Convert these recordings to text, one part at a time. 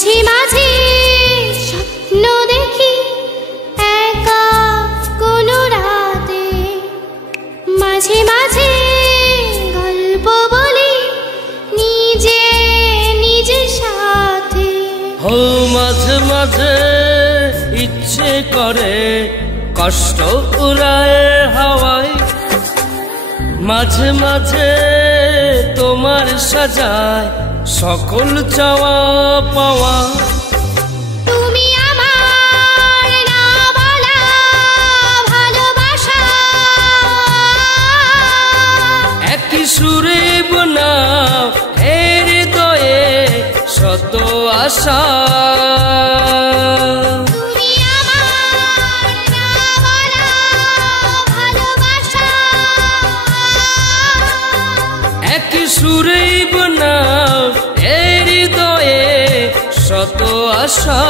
মাঝে মাঝে স্বপ্ন দেখি একা কোনো রাতে, মাঝে মাঝে গল্প বলি নিজে নিজের সাথে। ও মাঝে মাঝে ইচ্ছে করে কষ্ট উড়ায় হাওয়ায়, মাঝে মাঝে তোমার সাজায় সকল চাওয়া পাওয়া। তুমি আমার না বলা ভালোবাসা, একই সুরে বোনাও হৃদয়ে শত আশা। তুমি আমার না বলা ভালোবাসা, একই সুরে বোনাও হৃদয়ে শত আশা।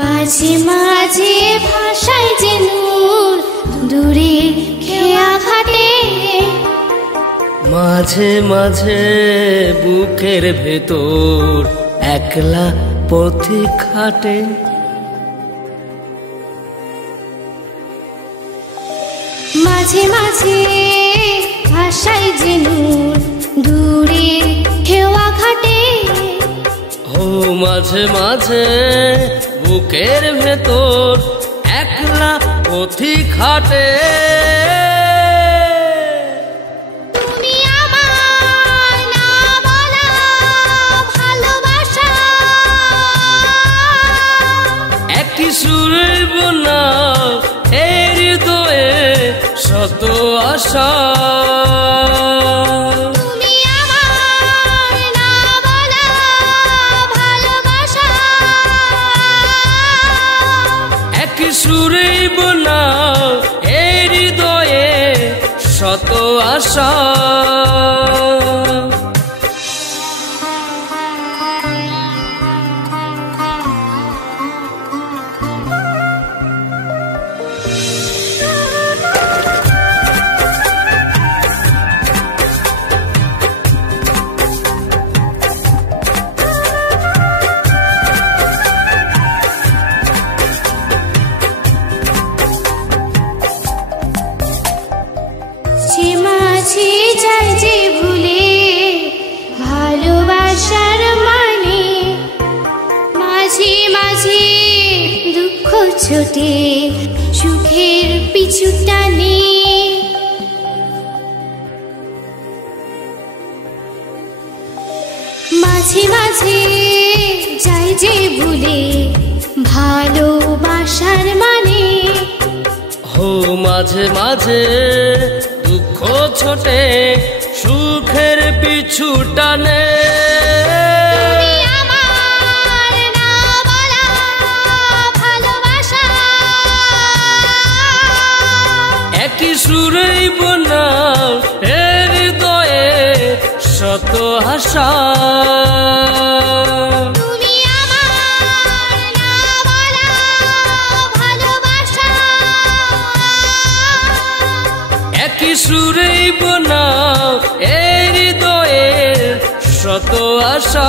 মাঝে মাঝে ভাষায় যে নূর দূরে খেয়া ঘাটে, মাঝে মাঝে বুকের ভেতর একলা পথিক হাঁটে। মাঝে মাঝে ভাষায় যে নূর দূরে খেয়া ঘাটে, ও মাঝে মাঝে বুকের ভেতর একলা পথিক হাঁটে। তুমি আমার না বলা ভালোবাসা, একই সুরে বোনাও হৃদয়ে শত আশা। তুমি আমার না বলা ভালোবাসা, একই সুরে বোনাও হৃদয়ে শত আশা। সে মাঝে যায় যে ভুলে ভালোবাসার মানে, মাঝে মাঝে দুঃখ ছোটে সুখের পিছু টানে। মাঝে মাঝে যায় যে ভুলে ভালোবাসার মানে, ও মাঝে মাঝে দুঃখ ছোটে সুখের পিছু টানে। তুমি আমার না বলা ভালোবাসা, একই সুরেই বোনাও হৃদয়ে শত আশা। তুমি আমার না বলা ভালোবাসা, একই সুরেই বোনাও হৃদয়ে শত আশা।